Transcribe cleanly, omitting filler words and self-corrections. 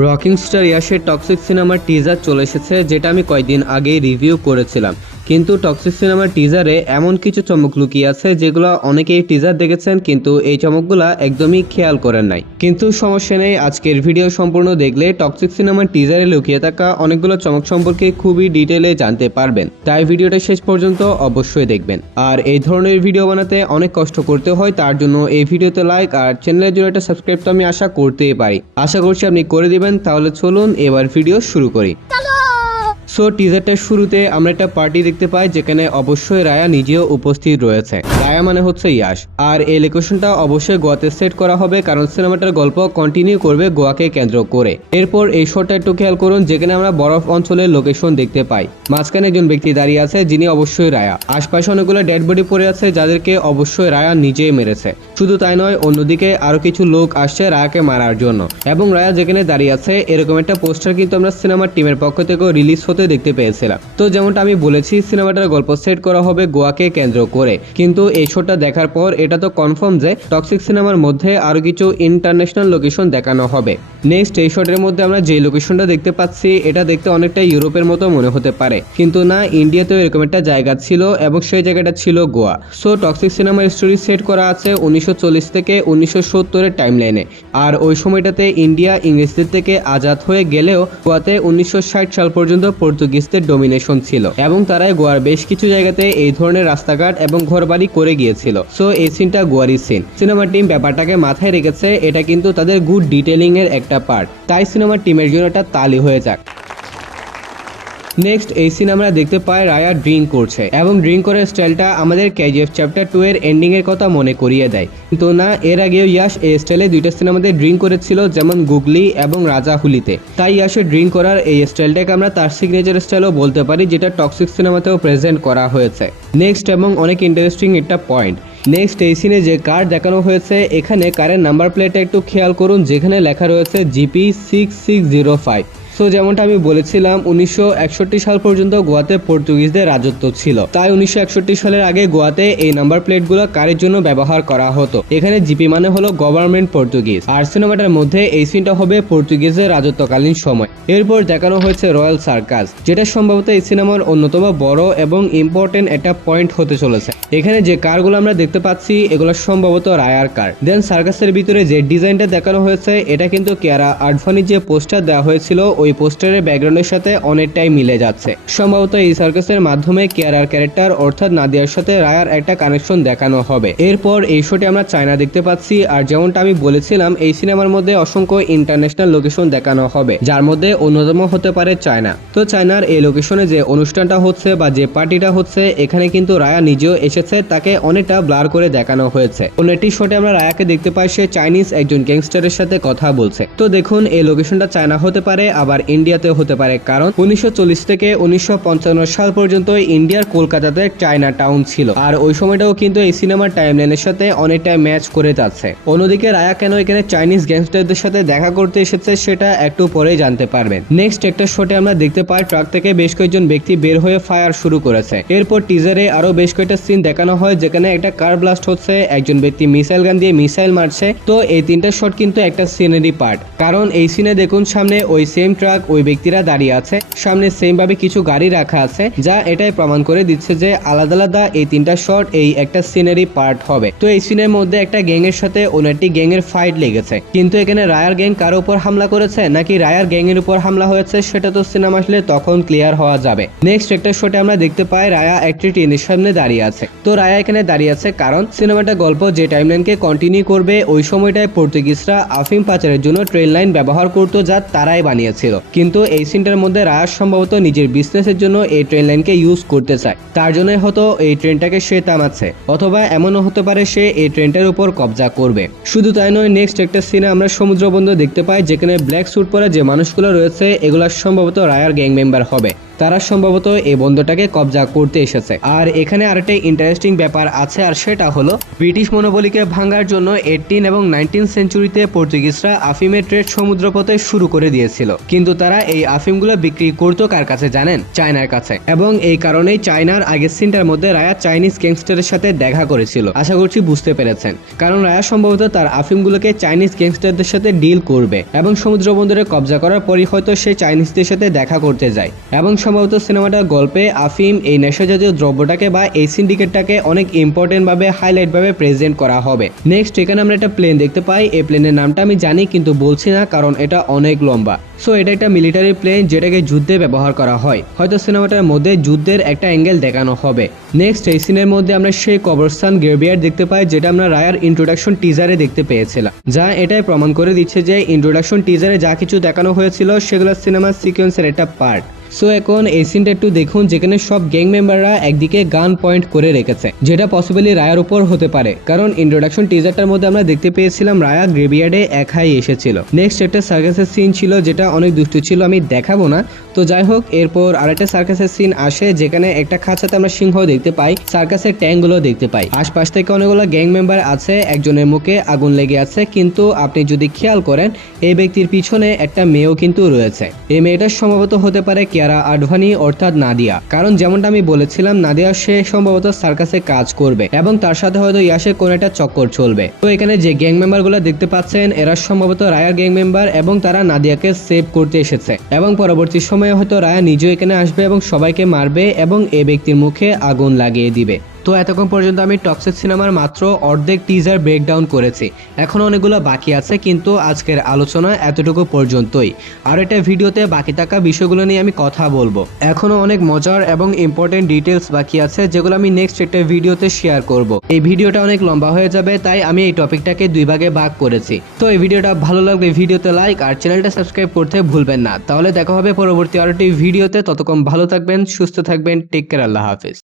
Rocking star ইয়াশের toxic সিনেমার teaser চলে এসেছে, যেটা আমি কয়েকদিন আগেই রিভিউ করেছিলাম। কিন্তু টক্সিক সিনেমার টিজারে এমন কিছু চমক লুকিয়ে আছে যেগুলো অনেকেই টিজার দেখেছেন, কিন্তু এই চমকগুলা একদমই খেয়াল করেন নাই। কিন্তু সমস্যা নেই, আজকের ভিডিও সম্পূর্ণ দেখলে টক্সিক সিনেমার টিজারে লুকিয়ে থাকা অনেকগুলো চমক সম্পর্কে খুবই ডিটেলে জানতে পারবেন। তাই ভিডিওটা শেষ পর্যন্ত অবশ্যই দেখবেন। আর এই ধরনের ভিডিও বানাতে অনেক কষ্ট করতে হয়, তার জন্য এই ভিডিওতে লাইক আর চ্যানেলের জন্য একটা সাবস্ক্রাইব তো আমি আশা করতেই পারি। আশা করছি আপনি করে দিবেন। তাহলে চলুন এবার ভিডিও শুরু করি। সো টিজারটার শুরুতে আমরা একটা পার্টি দেখতে পাই, যেখানে অবশ্যই রায়া নিজেও উপস্থিত রয়েছে। রায়া মানে হচ্ছে ইয়াশ। আর এই লোকেশনটা অবশ্যই গোয়াতে সেট করা হবে, কারণ সিনেমাটার গল্প কন্টিনিউ করবে গোয়াকে কেন্দ্র করে। এরপর এই শটটা একটু খেয়াল করুন, যেখানে আমরা বরফ অঞ্চলের লোকেশন দেখতে পাই। মাঝখানে একজন ব্যক্তি দাঁড়িয়ে আছে, যিনি অবশ্যই রায়া। আশপাশে অনেকগুলো ডেড বডি পড়ে আছে, যাদেরকে অবশ্যই রায়া নিজেই মেরেছে। শুধু তাই নয়, অন্যদিকে আরো কিছু লোক আসছে রায়াকে মারার জন্য। এবং রায়া যেখানে দাঁড়িয়ে আছে, এরকম একটা পোস্টার কিন্তু আমরা সিনেমার টিমের পক্ষ থেকে রিলিজ হতে দেখতে পেয়েছিলাম। তো যেমনটা আমি বলেছি, সিনেমাটার গল্প সেট করা হবে গোয়াকে কেন্দ্র করে। কিন্তু এই শোটা দেখার পর এটা তো কনফার্ম যে টক্সিক সিনেমার মধ্যে আরো কিছু ইন্টারন্যাশনাল লোকেশন দেখানো হবে। নেক্সট এই শটের মধ্যে আমরা যে লোকেশনটা দেখতে পাচ্ছি, এটা দেখতে অনেকটা ইউরোপের মতো মনে হতে পারে, কিন্তু না, ইন্ডিয়াতেও এরকম একটা জায়গা ছিল এবং সেই জায়গাটা ছিল গোয়া। সো টক্সিক সিনেমার স্টোরি সেট করা আছে 1940 থেকে 1970-এর টাইম লাইনে। আর ওই সময়টাতে ইন্ডিয়া ইংরেজদের থেকে আজাদ হয়ে গেলেও গোয়াতে 1960 সাল পর্যন্ত পর্তুগিজদের ডোমিনেশন ছিল, এবং তারাই গোয়ার বেশ কিছু জায়গাতে এই ধরনের রাস্তাঘাট এবং ঘরবাড়ি করে গিয়েছিল। সো এই সিনটা গোয়ারই সিন। সিনেমার টিম ব্যাপারটাকে মাথায় রেখেছে, এটা কিন্তু তাদের গুড ডিটেলিং এর একটা পার্ট। তাই সিনেমার টিমের জন্য এটা তালি হয়ে যাক। নেক্সট এই সিন আমরা দেখতে পাই রায়া ড্রিঙ্ক করছে, এবং ড্রিঙ্ক করার স্টাইলটা আমাদের কেজিএফ চ্যাপ্টার 2 এর এন্ডিং এর কথা মনে করিয়ে দেয়। কিন্তু না, এর আগেও ইয়াশ এই স্টাইলে দুইটা সিনেমাতে ড্রিঙ্ক করেছিল, যেমন গুগলি এবং রাজা হুলিতে। তাই ইয়াশের ড্রিঙ্ক করার এই স্টাইলটাকে আমরা তার সিগনেচার স্টাইলও বলতে পারি, যেটা টক্সিক সিনেমাতেও প্রেজেন্ট করা হয়েছে। নেক্সট এবং অনেক ইন্টারেস্টিং একটা পয়েন্ট, নেক্সট এই সিনে যে কার দেখানো হয়েছে, এখানে কারের নাম্বার প্লেটটা একটু খেয়াল করুন, যেখানে লেখা রয়েছে GP6605। সো যেমনটা আমি বলেছিলাম, 1961 সাল পর্যন্ত গোয়াতে পর্তুগিজদের রাজত্ব ছিল। তাই 1961 সালের আগে গোয়াতে এই নাম্বার প্লেটগুলো কারের জন্য ব্যবহার করা হতো। এখানে জিপি মানে হলো গভর্নমেন্ট পর্তুগিজ। আর সিনেমাটার মধ্যে এই সিনটা হবে পর্তুগিজের রাজত্বকালীন সময়। এরপর দেখানো হয়েছে রয়্যাল সার্কাস, যেটা সম্ভবত এই সিনেমার অন্যতম বড় এবং ইম্পর্টেন্ট একটা পয়েন্ট হতে চলেছে। এখানে যে কারগুলো আমরা দেখতে পাচ্ছি, এগুলো সম্ভবত রায়ার কার। দেন সার্কাসের ভিতরে যে ডিজাইনটা দেখানো হয়েছে, এটা কিন্তু কিয়ারা আডভানির যে পোস্টার দেওয়া হয়েছিল, ওই পোস্টারের ব্যাকগ্রাউন্ডের সাথে অনেকটাই মিলে যাচ্ছে। সম্ভবত এই সার্কাসের মাধ্যমে কিয়ারার ক্যারেক্টার অর্থাৎ নাদিয়ার সাথে রায়ার একটা কানেকশন দেখানো হবে। এরপর এই শোটে আমরা চায়না দেখতে পাচ্ছি, আর যেমনটা আমি বলেছিলাম, এই সিনেমার মধ্যে অসংখ্য ইন্টারন্যাশনাল লোকেশন দেখানো হবে, যার মধ্যে অন্যতম হতে পারে চায়না। তো চায়নার এই লোকেশনে যে অনুষ্ঠানটা হচ্ছে বা যে পার্টিটা হচ্ছে, এখানে কিন্তু রায়া নিজেও এসেছে, তাকে অনেকটা ব্লার করে দেখানো হয়েছে। অন্য একটি শটে আমরা রায়াকে দেখতে পাই, সে চাইনিজ একজন গ্যাংস্টারের সাথে কথা বলছে। তো দেখুন, এই লোকেশনটা চায়না হতে পারে, আবার ইন্ডিয়াতেও হতে পারে, কারণ 1940 থেকে 1955 সাল পর্যন্ত ইন্ডিয়ার কলকাতাতে চায়না টাউন ছিল। আর ওই সময়টাও কিন্তু এই সিনেমার টাইমলাইনের সাথে অনেকটা ম্যাচ করে যাচ্ছে। অন্যদিকে রায়া কেন এখানে চাইনিজ গ্যাংস্টারদের সাথে দেখা করতে এসেছে, সেটা একটু পরেই জানতে পারবেন। নেক্সট একটা শটে আমরা দেখতে পাই ট্রাক থেকে বেশ কয়েকজন ব্যক্তি বের হয়ে ফায়ার শুরু করেছে। এরপর টিজারে আরো বেশ কয়েকটা সিন দেখানো হয়, যেখানে একটা কার ব্লাস্ট হচ্ছে, একজন ব্যক্তি মিসাইল গান দিয়ে মিসাইল মারছে। তো এই তিনটা শট কিন্তু একটা সিনারি পার্ট, কারণ এই সিনে দেখুন সামনে ওই সেম ট্রাক, ওই ব্যক্তিরা দাঁড়িয়ে আছে, সামনে সেম ভাবে কিছু গাড়ি রাখা আছে, যা এটাই প্রমাণ করে দিচ্ছে যে আলাদা আলাদা এই তিনটা শট এই একটা সিনারি পার্ট হবে। তো এই সিনের মধ্যে একটা গ্যাং এর সাথে অন্য একটি গ্যাং এর ফাইট লেগেছে, কিন্তু এখানে রায়ার গ্যাং কার উপর হামলা করেছে নাকি রায়ার গ্যাং এর উপর হামলা হয়েছে, সেটা তো সিনেমা আসলে তখন ক্লিয়ার হওয়া যাবে। নেক্সট একটা শটে আমরা দেখতে পাই রায়া একটি ট্রেনের সামনে দাঁড়িয়ে আছে। তো রায়া এখানে দাঁড়িয়ে আছে কারণ সিনেমাটা গল্প যে টাইমলাইনকে কন্টিনিউ করবে, ওই সময়টায় পর্তুগিজরা আফিম পাচারের জন্য ট্রেন লাইন ব্যবহার করতো, যা তারাই বানিয়েছিল। কিন্তু এই সিনটার মধ্যে রায়া সম্ভবত নিজের বিজনেসের জন্য এই ট্রেন লাইনকে ইউজ করতে চায়, তার জন্যই হয়তো এই ট্রেনটাকে সে থামাচ্ছে, অথবা এমনও হতে পারে সে এই ট্রেনটার উপর কবজা করবে। শুধু তাই নয়, নেক্সট একটা সিনে আমরা সমুদ্র বন্দর দেখতে পাই, যেখানে ব্ল্যাক স্যুট পরা যে মানুষগুলো রয়েছে, এগুলো সম্ভবত রায়ার গ্যাং মেম্বার হবে। তারা সম্ভবত এই বন্দরটাকে কবজা করতে এসেছে। আর এখানে আরেকটা ইন্টারেস্টিং ব্যাপার আছে, আর সেটা হলো ব্রিটিশ মনোবলিকে ভাঙার জন্য 18 এবং 19 সেঞ্চুরিতে পর্তুগিজরা আফিমের ট্রেড সমুদ্রপথে শুরু করে দিয়েছিল, কিন্তু তারা এই আফিমগুলো বিক্রি করতো কার কাছে জানেন? চায়নার কাছে। এবং এই কারণেই চায়নার আগের সিনটার মধ্যে রায়া চাইনিজ গ্যাংস্টারের সাথে দেখা করেছিল। আশা করছি বুঝতে পেরেছেন, কারণ রায়া সম্ভবত তার আফিমগুলোকে চাইনিজ গ্যাংস্টারদের সাথে ডিল করবে এবং সমুদ্র বন্দরে কবজা করার পরই হয়তো সে চাইনিজদের সাথে দেখা করতে যায়। এবং সম্ভবত সিনেমাটার গল্পে আফিম এই নেশাজাতীয় দ্রব্যটাকে বা এই সিন্ডিকেটটাকে অনেক ইম্পর্টেন্ট ভাবে হাইলাইট ভাবে প্রেজেন্ট করা হবে। নেক্সট এখানে আমরা একটা প্লেন দেখতে পাই। এই প্লেনের নামটা আমি জানি কিন্তু বলছি না, কারণ এটা অনেক লম্বা। সো এটা একটা মিলিটারি প্লেন যেটাকে যুদ্ধে ব্যবহার করা হয়। হয়তো সিনেমাটার মধ্যে যুদ্ধের একটা অ্যাঙ্গেল দেখানো হবে। নেক্সট এই সিনের মধ্যে আমরা সেই কবরস্থান গ্রেভিয়ার্ড দেখতে পাই, যেটা আমরা রায়ার ইন্ট্রোডাকশন টিজারে দেখতে পেয়েছিলাম, যা এটাই প্রমাণ করে দিচ্ছে যে ইন্ট্রোডাকশন টিজারে যা কিছু দেখানো হয়েছিল সেগুলো সিনেমার সিকোয়েন্সের একটা পার্ট। সো এখন এই সিনটা একটু দেখুন, যেখানে সব গ্যাং মেম্বাররা একদিকে গান পয়েন্ট করে রেখেছে, যেটা পসিবলি রায়ার উপর হতে পারে, কারণ ইন্ট্রোডাকশন টিজারটার মধ্যে আমরা দেখতে পেয়েছিলাম রায়া গ্রেভিয়ার্ডে একাই এসেছিল। নেক্সট একটা সার্কাসের সিন ছিল যেটা অনেক দুষ্টু ছিল, আমি দেখাবো না। তো যাই হোক, এরপর আরেকটা সার্কাসের সিন আসে, যেখানে একটা খাঁচাতে আমরা সিংহ দেখতে পাই, সার্কাসের ট্যাঙ্কগুলো দেখতে পাই। আশপাশ থেকে অনেকগুলো গ্যাং মেম্বার আছে, একজনের মুখে আগুন লেগে আছে, কিন্তু আপনি যদি খেয়াল করেন এই ব্যক্তির পিছনে একটা মেয়েও কিন্তু রয়েছে। এই মেয়েটা সম্ভবত হতে পারে কিয়ারা আডভানি অর্থাৎ নাদিয়া, কারণ যেমনটা আমি বলেছিলাম নাদিয়া সে সম্ভবত সার্কাসে কাজ করবে এবং তার সাথে হয়তো ইয়াসের কোন একটা চক্কর চলবে। তো এখানে যে গ্যাং মেম্বার গুলো দেখতে পাচ্ছেন এরা সম্ভবত রায়ার গ্যাং মেম্বার এবং তারা নাদিয়াকে সেভ করতে এসেছে, এবং পরবর্তী সময়ে হয়তো রায়া নিজেও এখানে আসবে এবং সবাইকে মারবে এবং এই ব্যক্তির মুখে আগুন লাগিয়ে দিবে। তো এতক্ষণ পর্যন্ত আমি টক্সিক সিনেমার মাত্র অর্ধেক টিজার ব্রেকডাউন করেছি, এখনো অনেকগুলো বাকি আছে, কিন্তু আজকের আলোচনা এতটুকু পর্যন্তই। আর একটা ভিডিওতে বাকি থাকা বিষয়গুলো নিয়ে আমি কথা বলবো। এখনো অনেক মজার এবং ইম্পর্টেন্ট ডিটেলস বাকি আছে, যেগুলো আমি নেক্সট একটা ভিডিওতে শেয়ার করব। এই ভিডিওটা অনেক লম্বা হয়ে যাবে, তাই আমি এই টপিকটাকে দুই ভাগে ভাগ করেছি। তো এই ভিডিওটা ভালো লাগলে ভিডিওতে লাইক আর চ্যানেলটা সাবস্ক্রাইব করতে ভুলবেন না। তাহলে দেখা হবে পরবর্তী আরেকটি ভিডিওতে। ততক্ষণ ভালো থাকবেন, সুস্থ থাকবেন, টেক কেয়ার, আল্লাহ হাফেজ।